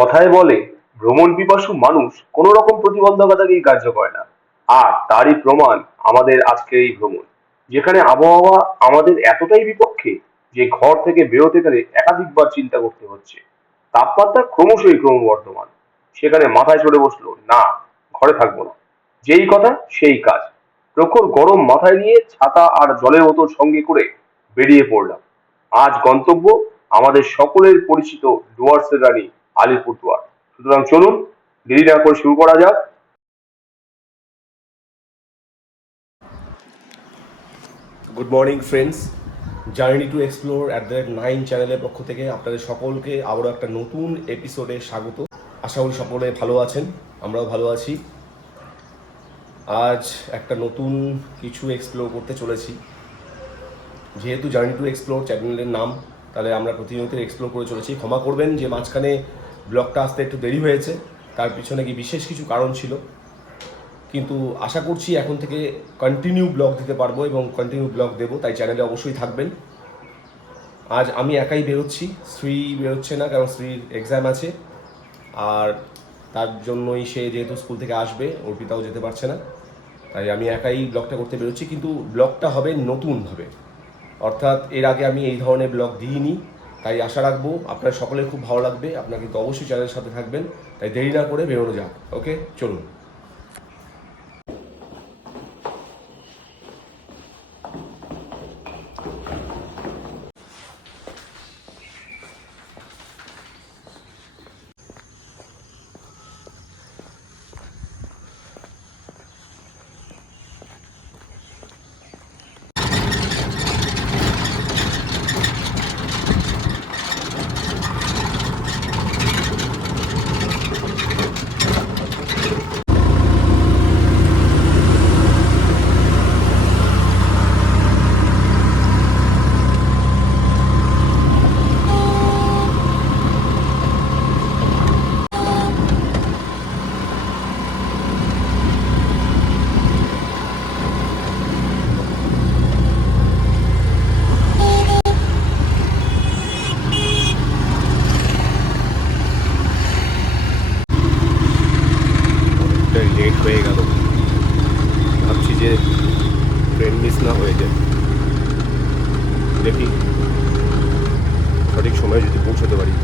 কথায় বলে ভ্রমণ পিপাসু মানুষ কোনো রকম প্রতিবন্ধকতাকেই কার্য করে না। আর তারই প্রমাণ আমাদের আজকের এই ভ্রমণ, যেখানে আবহাওয়া আমাদের এতটাই বিপক্ষে যে ঘর থেকে বেরোতে গেলে একাধিকবার চিন্তা করতে হচ্ছে। তাপমাত্রা ক্রমশই ক্রমবর্ধমান, সেখানে মাথায় চড়ে বসলো না, ঘরে থাকবো না, যেই কথা সেই কাজ। প্রখর গরম মাথায় নিয়ে ছাতা আর জলের বোতল সঙ্গে করে বেরিয়ে পড়লাম। আজ গন্তব্য আমাদের সকলের পরিচিত ডুয়ার্সের রানী আলিপুরদুয়ার। সুতরাং চলুন দেরি না করে শুরু করা যাক। Good morning friends, journey to explore @9 চ্যানেলের পক্ষ থেকে আপনাদের সকলকে আবারও একটা নতুন এপিসোডে স্বাগত। আশা করি সকলে ভালো আছেন, আমরাও ভালো আছি। আজ একটা নতুন কিছু এক্সপ্লোর করতে চলেছি। যেহেতু জার্নি টু এক্সপ্লোর চ্যানেলের নাম, তাহলে আমরা প্রতিনিয়ত এক্সপ্লোর করে চলেছি। ক্ষমা করবেন যে মাঝখানে ব্লগটা আসতে একটু দেরি হয়েছে, তার পিছনে কি বিশেষ কিছু কারণ ছিল, কিন্তু আশা করছি এখন থেকে কন্টিনিউ ব্লগ দিতে পারবো এবং কন্টিনিউ ব্লগ দেবো, তাই চ্যানেলে অবশ্যই থাকবেন। আজ আমি একাই বেরোচ্ছি, শ্রী বেরোচ্ছে না, কারণ শ্রীর এক্সাম আছে, আর তার জন্যই সে যেহেতু স্কুল থেকে আসবে, অর্পিতাও যেতে পারছে না, তাই আমি একাই ব্লগটা করতে বেরোচ্ছি। কিন্তু ব্লগটা হবে নতুনভাবে, অর্থাৎ এর আগে আমি এই ধরনের ব্লগ দিইনি, তাই আশা রাখবো আপনার সকলের খুব ভালো লাগবে। আপনারা কিন্তু অবশ্যই চ্যানেলের সাথে থাকবেন, তাই দেরি না করে বেরোনো যাক। ওকে, চলুন। লেট হয়ে গেল, ভাবছি যে ট্রেন মিস না হয়ে যায়। দেখি সঠিক সময়ে যদি পৌঁছতে পারি।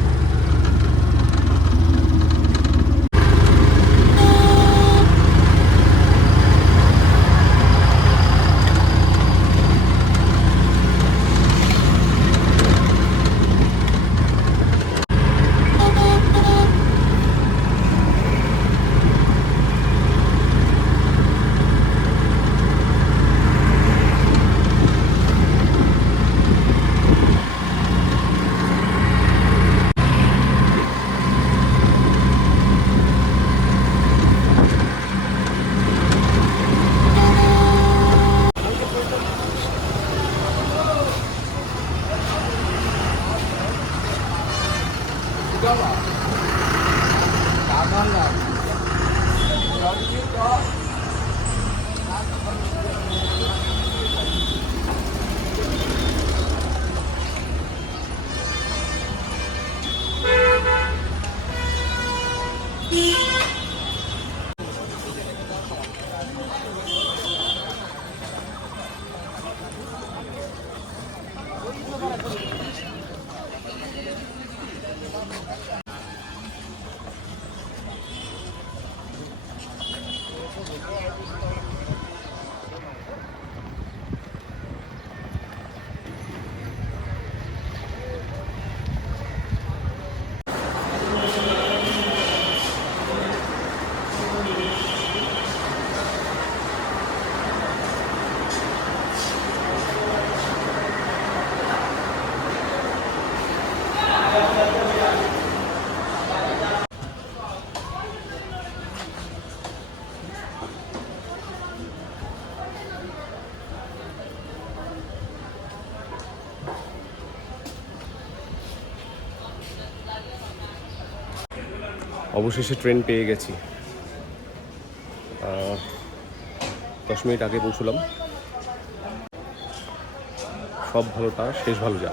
অবশেষে ট্রেন পেয়ে গেছি। 10 মিনিট আগে পৌঁছলাম। সব ভালো তার শেষ ভালো যা,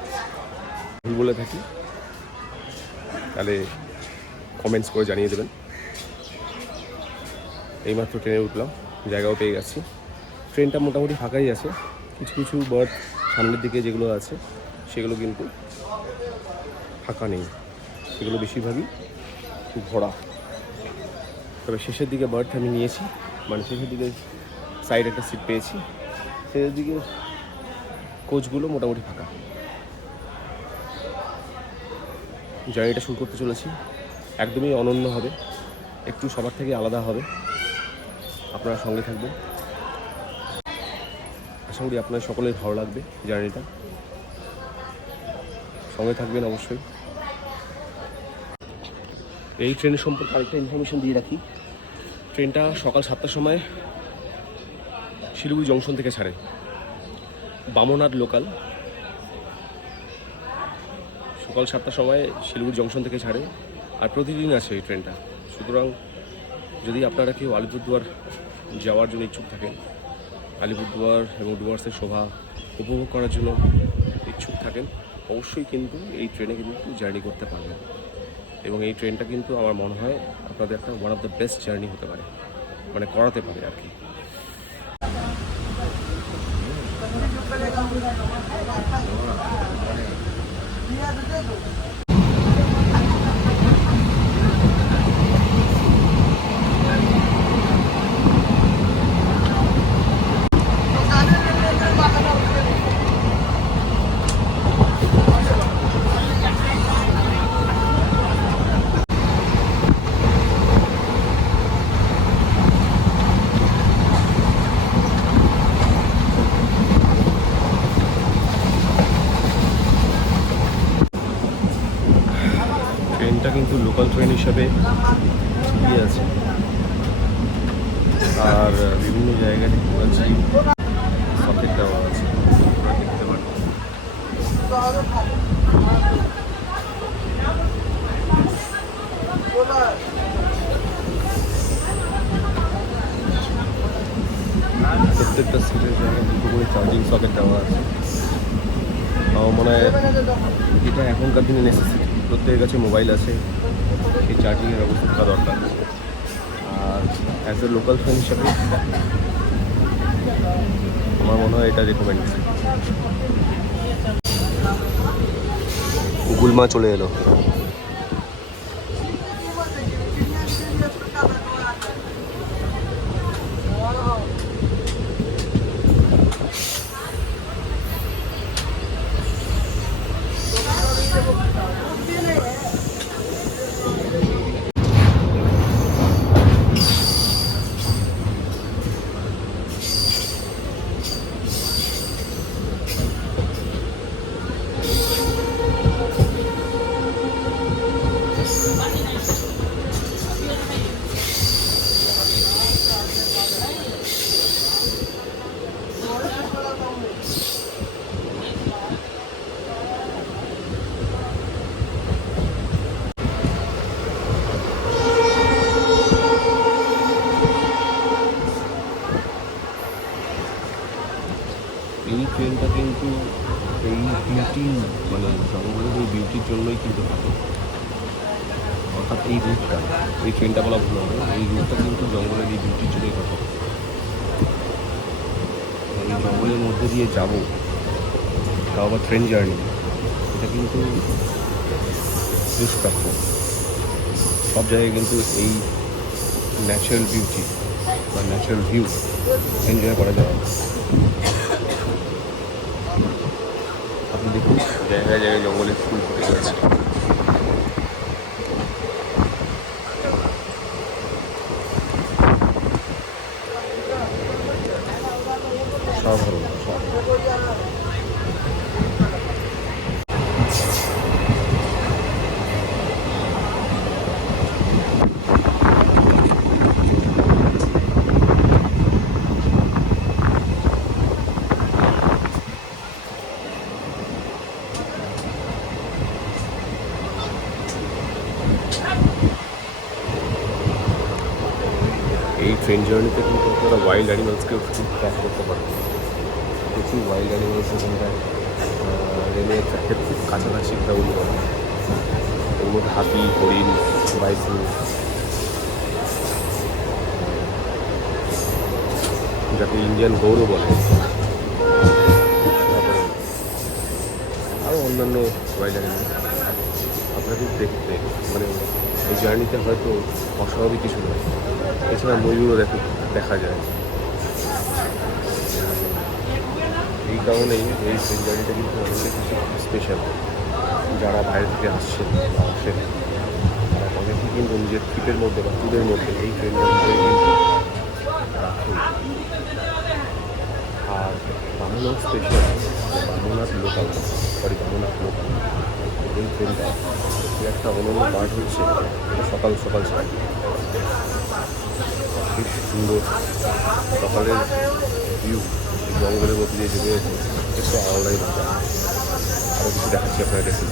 ভুল বলে থাকি তাহলে কমেন্টস করে জানিয়ে দেবেন। এইমাত্র ট্রেনে উঠলাম, জায়গাও পেয়ে গেছি। ট্রেনটা মোটামুটি ফাঁকাই আছে, কিছু কিছু বার্থ সামনের দিকে যেগুলো আছে সেগুলো কিন্তু ফাঁকা নেই, সেগুলো বেশিরভাগই ভরা। তবে শেষের দিকে বার্থ আমি নিয়েছি, মানে শেষের দিকে সাইড একটা সিট পেয়েছি, শেষের দিকে কোচগুলো মোটামুটি ফাঁকা। জার্নিটা শুরু করতে চলেছি, একদমই অনন্য হবে, একটু সবার থেকে আলাদা হবে। আপনারা সঙ্গে থাকবেন, আশা করি আপনার সকলের ভালো লাগবে জার্নিটা। সঙ্গে থাকবেন অবশ্যই। এই ট্রেনের সম্পর্কে আরেকটা ইনফরমেশন দিয়ে রাখি, ট্রেনটা সকাল 7টার সময় শিলিগুড়ি জংশন থেকে ছাড়ে, বামনাথ লোকাল। সকাল 7টার সময় শিলিগুড়ি জংশন থেকে ছাড়ে, আর প্রতিদিন আছে এই ট্রেনটা। সুতরাং যদি আপনারা কেউ আলিপুরদুয়ার যাওয়ার জন্য ইচ্ছুক থাকেন, আলিপুরদুয়ার এবং ডুয়ার্সের শোভা উপভোগ করার জন্য ইচ্ছুক থাকেন, অবশ্যই কিন্তু এই ট্রেনে কিন্তু জার্নি করতে পারবেন। এবং এই ট্রেনটা কিন্তু আমার মনে হয় আপনাদের একটা one of the best journey হতে পারে, মানে করাতে পারে আর কি। ট্রেনটা কিন্তু লোকাল ট্রেন হিসাবে ঠিকই আছে, আর বিভিন্ন জায়গায় দেখতে পাচ্ছি সকেট দেওয়া আছে, আপনারা দেখতে পারেন। প্রত্যেকটা সিটের জায়গায় দুটো করে চার্জিং সকেট দেওয়া আছে। আমার মনে হয় এটা এখনকার দিনে নেসেসিটি, প্রত্যেকের কাছে মোবাইল আছে, সেই চার্জিংয়ের ব্যবস্থা থাকা দরকার। আর অ্যাজ এ লোকাল ট্রেন হিসাবে আমার মনে হয় এটা রেকমেন্ড। গুলমা চলে এলো। এই ট্রেনটা কিন্তু এই বিউটি, মানে জঙ্গলের এই বিউটির জন্যই কিন্তু থাকে। অর্থাৎ এই রুটটা, এই ট্রেনটা বলা ভুল হবে, এই রুটটা কিন্তু জঙ্গলের এই বিউটির জন্যই কথা। এই জঙ্গলের মধ্যে দিয়ে যাব, তাও আবার ট্রেন জার্নি, এটা কিন্তু দুষ্প্রাপ্য। সব জায়গায় কিন্তু এই ন্যাচারাল বিউটি বা ন্যাচারাল ভিউ এনজয় করা যায়। আপনি দেখুন জায়গায় জায়গায় জঙ্গলের ফুল ফুটে গেছে। সাধারণ এই ট্রেন জার্নিতে কিন্তু আপনারা ওয়াইল্ড অ্যানিমালসকেও খুব ট্র্যাক করতে পারেন। প্রচুর ওয়াইল্ড অ্যানিমালস এখানটায় রেলের ট্র্যাকের খুব কাছাকাছি গ্রাউন্ড করা। এর মধ্যে হাতি, হরিণ, বাইসু, যাকে ইন্ডিয়ান গৌরও বলে, তারপরে আরও অন্যান্য ওয়াইল্ড অ্যানিমেল আপনাদের দেখতে মানে এই জার্নিতে হয়তো অস্বাভাবিক কিছু নয়। এছাড়া ময়ূরও দেখা যায়। এই কারণেই এই ট্রেন জার্নিটা কিন্তু অনেকটা কিছু স্পেশাল। যারা বাইরে থেকে আসছেন বা আসেন তারা অনেকেই কিন্তু নিজের ট্রিপের মধ্যে বা ট্যুরের মধ্যে এই ট্রেন জার্নিটাই কিন্তু রাখেন। আর বামুনাথ স্পেশাল, বামুনাথ লোকাল, বামুনাথ লোকাল এই ট্রেনটা একটা অনন্য পার্ট হচ্ছে এটা সকাল সকাল ছাড়ে। খুব সুন্দর সকালের ভিউ, জঙ্গলের মধ্যে দিয়ে জমে গেছে, একটু আলাদাই মজা। আরও কিছু দেখাচ্ছি আপনারা দেখুন।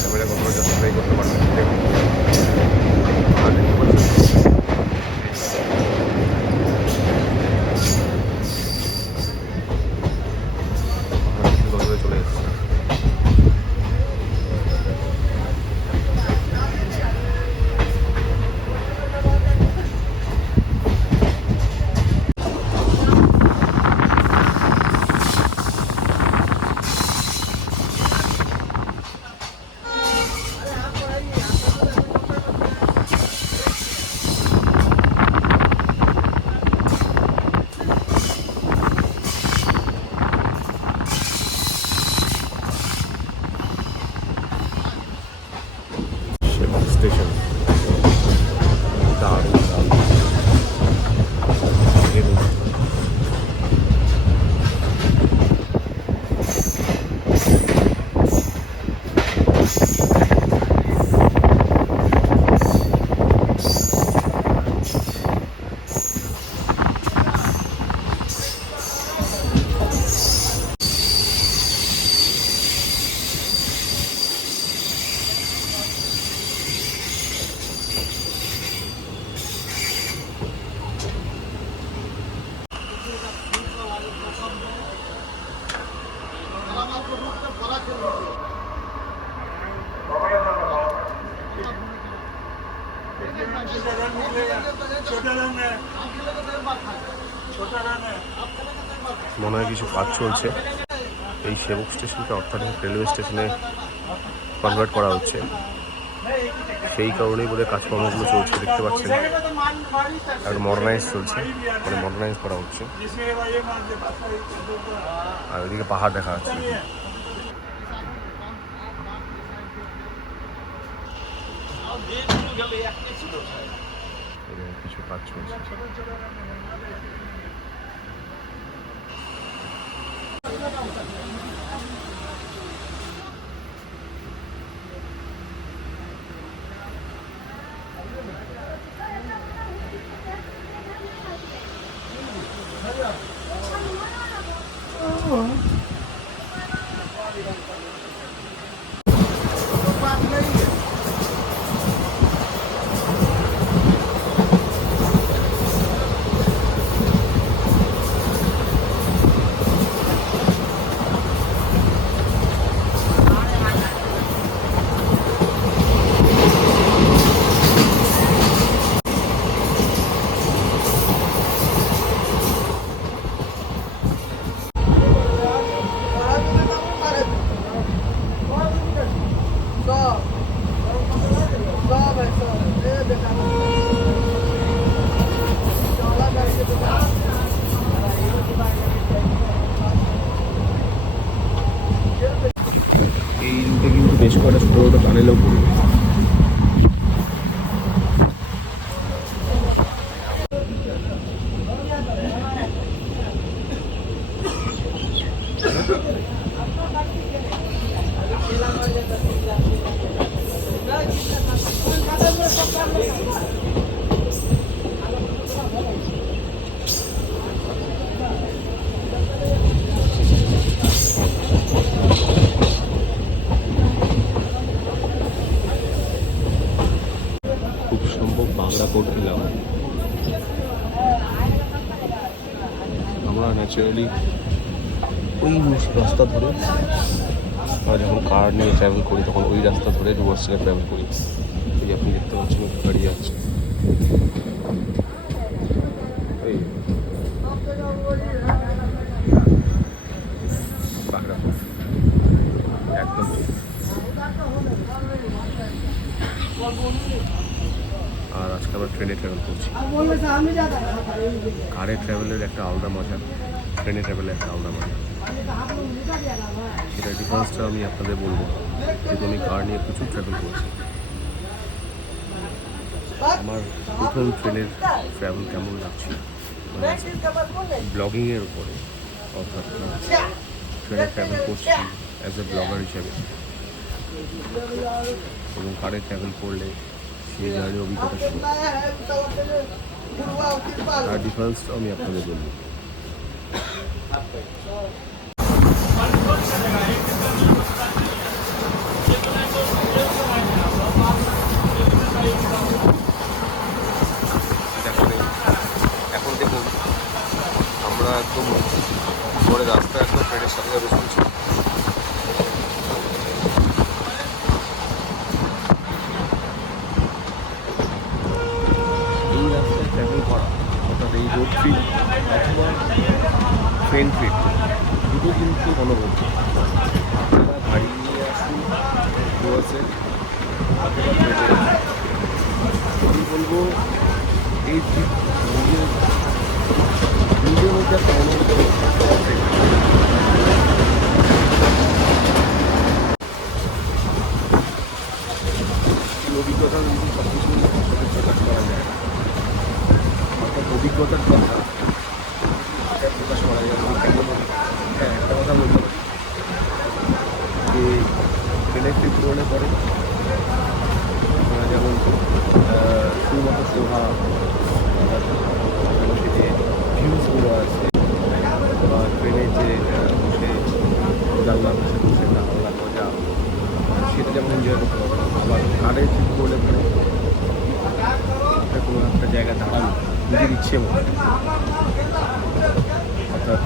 ক্যামেরা কতটা জাস্টিফাই করতে পারবেন দেখুন। আর দেখতে পাচ্ছেন চলে এসেছে। স্টেশন দারুণ দারুণ। মনে হয় কিছু কাজ চলছে। এই সেবক স্টেশনকে অর্থাৎ রেলওয়ে স্টেশনে কনভার্ট করা হচ্ছে, সেই কারণেই বোধহয় কাজকর্মগুলো চলছে। দেখতে পাচ্ছেন একটা মডার্নাইজ চলছে, মানে মডার্নাইজ করা হচ্ছে। আর ওইদিকে পাহাড় দেখা যাচ্ছে। কিছু কাজ চলছে। এই রুটে কিন্তু বেশ কটা ছোটো ছোটো টানেলও পড়বে। খুব সম্ভব বাংলা করছিলাম আমরা ন্যাচারালি ওই রাস্তা ধরে আমরা যখন কার নিয়ে ট্রাভেল করি তখন ওই রাস্তা ধরে ডুয়ার্স থেকে ট্রাভেল করি। এই যে আপনি দেখতে পাচ্ছেন একটা গাড়ি যাচ্ছে, এই পাকড়া একদম। আর আজকে আমরা ট্রেনে ট্রাভেল করছি। কারে ট্রাভেলের একটা আলাদা মজা, ট্রেনে ট্রাভেলের একটা আলাদা মজা। সেটা ডিফারেন্সটা আমি আপনাদের বলবো, যেহেতু আমি কার নিয়ে প্রচুর ট্রাভেল করেছি। আমার প্রথম ট্রেনের ট্রাভেল কেমন লাগছিল ব্লগিংয়ের উপরে, অর্থাৎ ট্রেনে ট্রাভেল করছি অ্যাজ এ ব্লগার হিসেবে, এবং কারে ট্রাভেল করলে সেই জার্নির অভিজ্ঞতা ছিল, তার ডিফারেন্সটাও আমি আপনাদের বলবো। এখন দেখুন আমরা একদম পরে রাস্তা একদম ট্রেনের সাথে সাথে চলছি। এই রাস্তায় ট্রাভেল করা, অর্থাৎ এই রোড ট্রিপ অথবা ট্রেন ট্রিপ, দুটো কিন্তু অনুভব। আপনারা গাড়ি নিয়ে আসুন ডুয়ার্সে অথবা ট্রেনে, আমি বলবো এই ট্রিপ নিজের মধ্যে একটা অনুভূতি অভিজ্ঞতা কিন্তু সব কিছু প্রকাশ করা যায় না, অর্থাৎ অভিজ্ঞতার কথা প্রকাশ করা যায়। কেমন? হ্যাঁ, একটা কথা বলতে পারি যে ট্রেনের ট্রিপ করলে পরে যেমন শুধুমাত্র শোভা, যে ভিউজগুলো আছে, বা ট্রেনে যে বসে জানলার পাশে বসে না আলাদা মজা, সেটা যেমন এনজয় করতে পারবে। আবার কারে ট্রিপ করলে পরে কোনো একটা জায়গায় দাঁড়ানো নিজের ইচ্ছে মতো, অর্থাৎ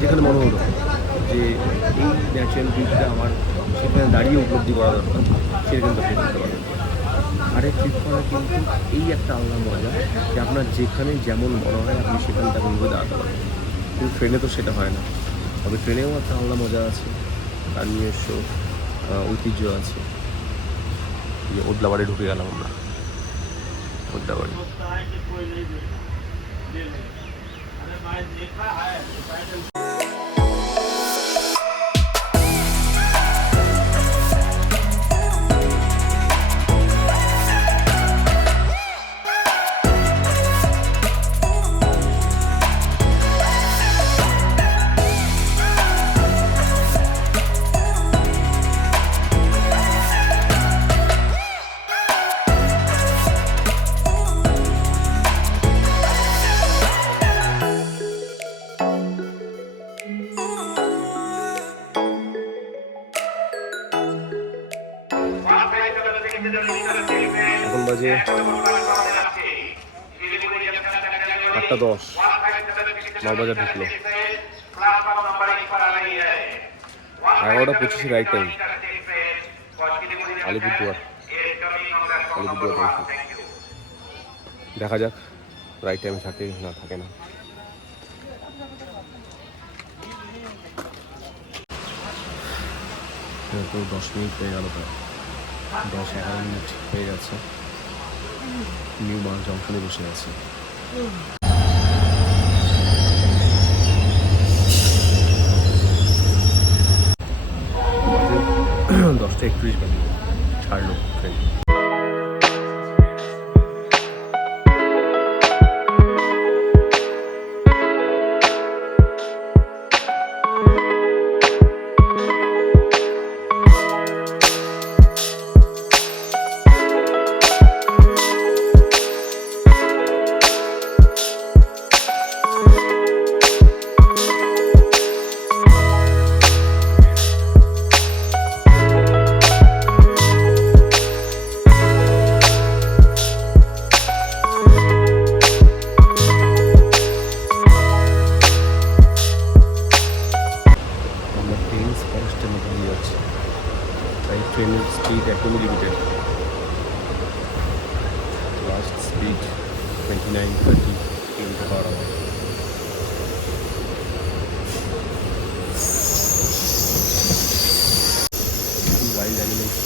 যেখানে মনে হলো যে এই ন্যাচারাল ভিউটা আমার সেখানে দাঁড়িয়ে উপলব্ধি করা দরকার, সেটা কিন্তু আপনি করতে পারবেন। কারে ট্রিপ করা কিন্তু এই একটা আলাদা মজা যে আপনার যেখানে যেমন মনে হয় আপনি সেখানে তেমন করে দাঁড়াতে পারবেন, কিন্তু ট্রেনে তো সেটা হয় না। তবে ট্রেনেও একটা আলাদা মজা আছে, তার নিজস্ব ঐতিহ্য আছে। যে ওদলাবাড়ি ঢুকে গেলাম আমরা, ওদলাবাড়ি। এখন বাজে 8:10, মালবাজার ঢুকলো 11:25 রাইট টাইম, আলিপুরদুয়ার জংশন। দেখা যাক রাইট টাইমে থাকে না থাকে না। তো 10 মিনিট হয়ে গেল, প্রায় 10-11 মিনিট হয়ে যাচ্ছে। নিউ মাল জংশনে বসে আছে। 10:31 বাজে ছাড়লো ট্রেন।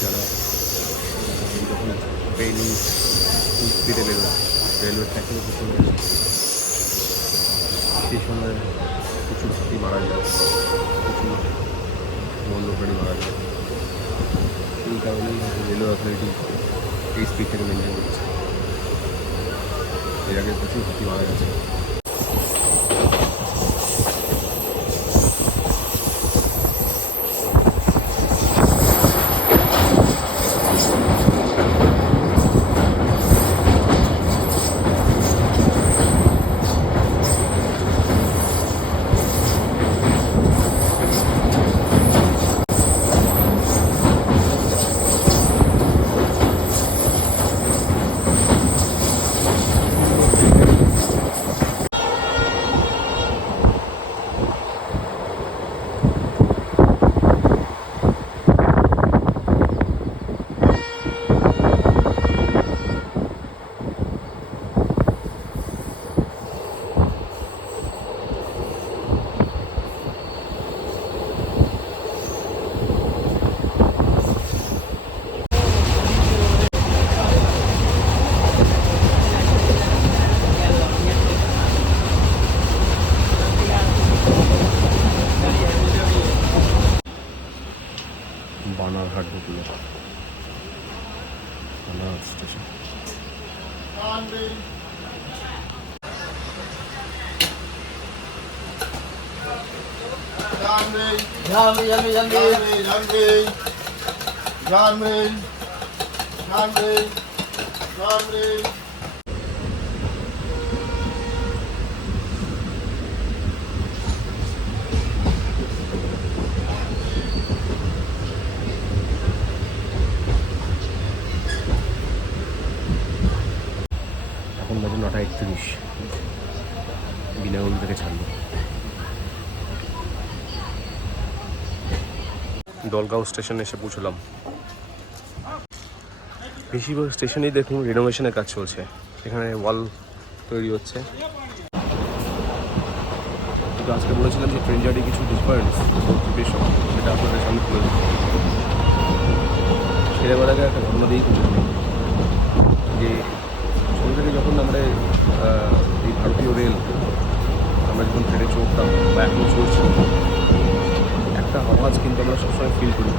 যারা যখন ট্রেন ফুল স্পিডে বেরোয় রেলওয়ে ট্র্যাকের উপর চলে যায় সেই সময় প্রচুর হাতি মারা যায়, প্রচুর বন্যপ্রাণী মারা যায়। এই কারণেই রেলওয়ে অথরিটি এই স্পিডটাকে মেনটেন করছে। এর আগে প্রচুর হাতি মারা গেছে। বানারহাট ঢুকলো, বানারহাট স্টেশন। এখন বাজে 9:31, বিনাগুল থেকে ছাড়লো। দলগাঁও স্টেশনে এসে পৌঁছলাম। বেশিরভাগ স্টেশনেই দেখুন রিনোভেশনের কাজ চলছে, এখানে ওয়াল তৈরি হচ্ছে। কিন্তু আজকে বলেছিলাম যে ট্রেন জার্নি কিছু ডিফারেন্স বেশ, সেটা আপনাদের সামনে তুলে দিই। ছেলেবেলাকে একটা ঘটনা দিয়েই তুলে দিই যে ছোটো থেকে যখন আমরা এই ভারতীয় রেল আমরা যখন ট্রেনে চড়তাম বা এখনও চড়ছি, একটা আওয়াজ কিন্তু আমরা সবসময় ফিল করি।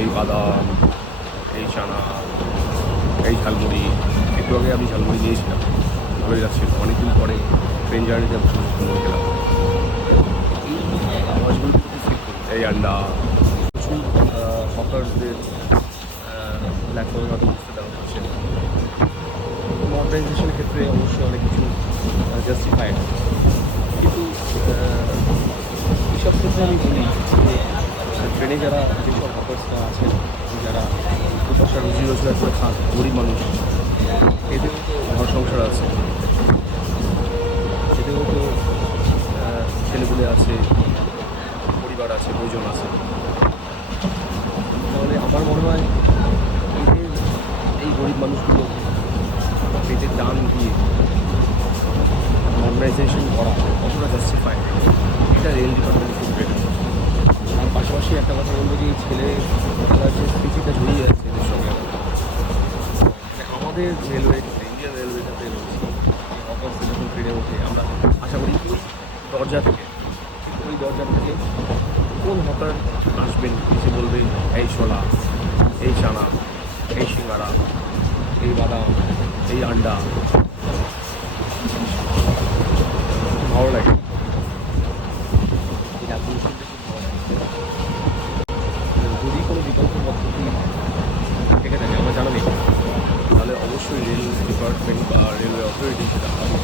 এই বাদাম, এই চানা, এই ঝালমুড়ি। একটু আগে আমি ঝালমুড়ি নিয়েছিলাম, ভালোই যাচ্ছিল। অনেকদিন পরে ট্রেন জার্নিতে আমি সুন্দর গেলাম। এই আওয়াজগুলো কিন্তু ফিল করি। এই আন্ডা প্রচুর হকারদের প্ল্যাটফর্মে হয়তো বুঝতে দেওয়া হচ্ছে। মডার্নাইজেশনের ক্ষেত্রে অবশ্যই অনেক কিছু জাস্টিফাইড, কিন্তু এইসব ক্ষেত্রে আমি বলি যে ট্রেনে যারা যেসব হকার্সরা আছেন, যারা দুপাশা রুজি রোজগার করে খান, গরিব মানুষ, এদেরও তো ঘর সংসার আছে, এদেরও তো ছেলেপুলে আছে, পরিবার আছে, বইজন আছে। তাহলে আমার মনে হয় এদের এই গরিব মানুষগুলো পেটের দাম দিয়ে মডার্নাইজেশন করা কতটা জাস্টিফাই, এটা রেল ডিপার্টমেন্ট করবে। তার পাশাপাশি একটা কথা বলবো যে এই ছেলে খেলার যে স্মৃতিটা জড়িয়ে যাচ্ছে এদের সঙ্গে, আমাদের রেলওয়েতে, ইন্ডিয়ান রেলওয়েটাতে রয়েছে হকার্সে যখন ট্রেনে ওঠে, আমরা আশা করি ওই দরজা থেকে, ওই দরজা থেকে কোন হকার আসবেন, এসে বলবে এই ছোলা, এই চানা, এই সিঙ্গারা, এই বাদাম, এই আন্ডা। ভালো লাগে, এটা শুনতে খুব ভালো লাগে। যদি কোনো বিকল্প পদ্ধতি থেকে থাকে, আমার জানা নেই, তাহলে অবশ্যই রেল ডিপার্টমেন্ট বা রেলওয়ে অথরিটি সেটা ভাবে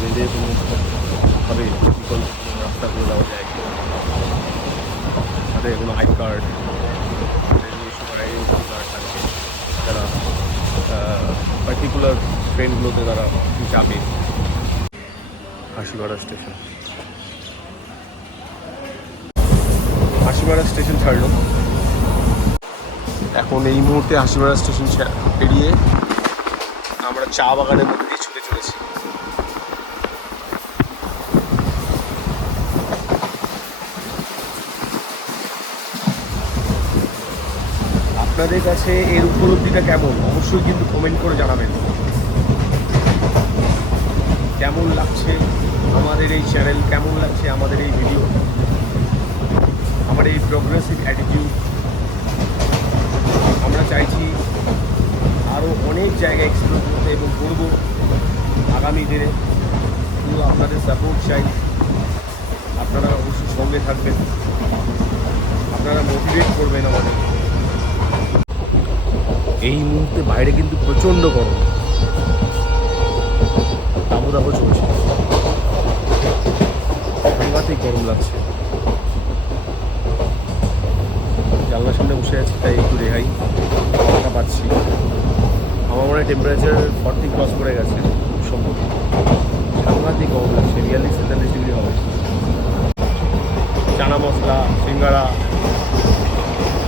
রেলে কোনোভাবে বিকল্প কোনো রাস্তা করে দেওয়া যায় কি, তাদের কোনো আই কার্ড, আইডেন্টি কার্ড থাকবে, যারা পার্টিকুলার ট্রেনগুলোতে তারা যাবে। হাসিমারা স্টেশন, হাসিমারা স্টেশন ছাড়লো। এখন এই মুহূর্তে হাসিমারা স্টেশন পেরিয়ে আমরা চা বাগানের মধ্যে দিয়ে ছুটে চলেছি। আপনাদের কাছে এর উপলব্ধিটা কেমন অবশ্যই কিন্তু কমেন্ট করে জানাবেন। কেমন লাগছে আমাদের এই চ্যানেল, কেমন লাগছে আমাদের এই ভিডিও, আমার এই প্রোগ্রেসিভ অ্যাটিটিউড। আমরা চাইছি আরও অনেক জায়গায় এক্সপ্লোর করতে এবং করব আগামী দিনে। শুধু আপনাদের সাপোর্ট চাই, আপনারা অবশ্যই সঙ্গে থাকবেন, আপনারা মোটিভেট করবেন আমাদের। এই মুহূর্তে বাইরে কিন্তু প্রচণ্ড গরম, দাবদাহ চলছে, সাংঘাতিক গরম লাগছে। জানলার সামনে বসে আছি তাই একটু রেহাই হাওয়াটা পাচ্ছি। আমার মনে হয় টেম্পারেচার 40 ক্রস করে গেছে খুব সম্ভব। সাংঘাতিক গরম লাগছে, 42-43 ডিগ্রি হবে। চানা মশলা, সিঙ্গারা,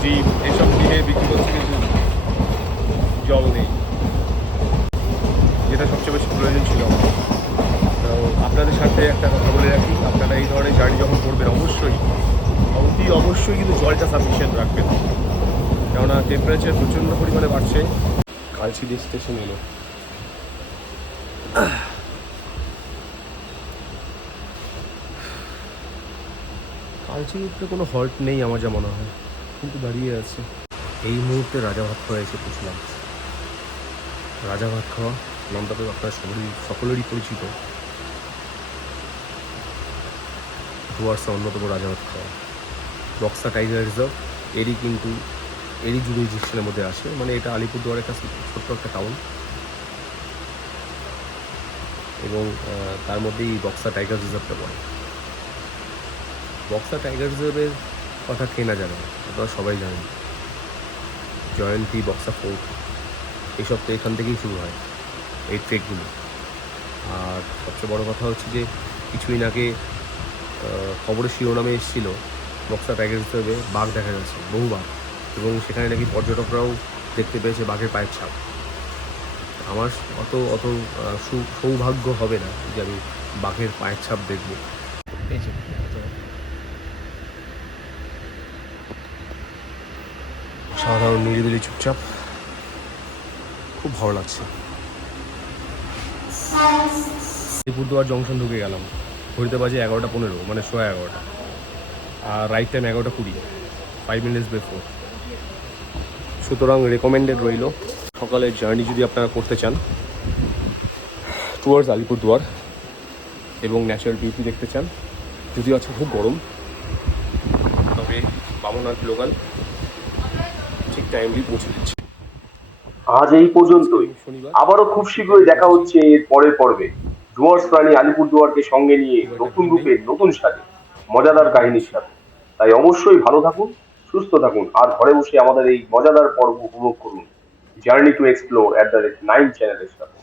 ডিম এসব দিয়ে বিক্রি করছে, কিন্তু জল নেই, যেটা সবচেয়ে বেশি প্রয়োজন ছিল আমার। তো আপনাদের সাথে একটা কথা বলে রাখি, আপনারা এই ধরনের জার্নি যখন করবেন অবশ্যই কিন্তু জলটা সাফিসিয়েন্ট রাখবেন, কেননা টেম্পারেচার প্রচণ্ড পরিমাণে বাড়ছে। কালচিনি স্টেশন এলো, কালচিনিতে কোনো হল্ট নেই আমার যা মনে হয়, কিন্তু দাঁড়িয়ে আছে। এই মুহূর্তে রাজা ভাত খাওয়া এসে পৌঁছলাম। রাজা ভাত খাওয়া নামটা তো আপনার সকলেরই পরিচিত। ডুয়ার্সের অন্যতম রাজা ভাত খাওয়া, বক্সা টাইগার রিজার্ভ এরই জুরিসডিকশনের মধ্যে আসে। মানে এটা আলিপুরদুয়ারের কাছে ছোট্ট একটা টাউন, এবং তার মধ্যেই বক্সা টাইগার রিজার্ভটা পড়ে। বক্সা টাইগার রিজার্ভের কথা কে না জানে, আপনারা সবাই জানেন। জয়ন্তী, বক্সা ফোর্ট এইসব তো এখান থেকেই শুরু হয়, এই ট্রেকগুলো। আর সবচেয়ে বড় কথা হচ্ছে যে কিছুদিন আগে খবরের শিরোনামে এসেছিল বক্সা টাইগার রিজার্ভে বাঘ দেখা যাচ্ছে, বহু বাঘ, এবং সেখানে নাকি পর্যটকরাও দেখতে পেয়েছে বাঘের পায়ের ছাপ। আমার অত সৌভাগ্য হবে না যে আমি বাঘের পায়ের ছাপ দেখব। এই যে সাধারণ নিরিবিলি চুপচাপ, খুব ভালো লাগছে। আলিপুরদুয়ার জংশন ঢুকে গেলাম, ঘড়িতে বাজে 11:15, মানে 11:15, আর রাইট টাইম 11:20, 5 মিনিটস বিফোর। সুতরাং রেকমেন্ডেড রইল, সকালের জার্নি যদি আপনারা করতে চান টুয়ার্ডস আলিপুরদুয়ার এবং ন্যাচারাল বিউটি দেখতে চান, যদিও আছে খুব গরম, তবে বামনহাট লোকাল ঠিক টাইমলি পৌঁছে দিচ্ছে। আজ এই পর্যন্তই। শনিবার আবারও খুব শীঘ্রই দেখা হচ্ছে এর পরের পর্বে। ডুয়ার্স প্রাণী আলিপুরদুয়ারকে সঙ্গে নিয়ে নতুন রূপে, নতুন স্বাদে, মজাদার কাহিনীর সাথে। তাই অবশ্যই ভালো থাকুন, সুস্থ থাকুন, আর ঘরে বসে আমাদের এই মজাদার পর্ব উপভোগ করুন জার্নি টু এক্সপ্লোর @9 চ্যানেলের সাথে।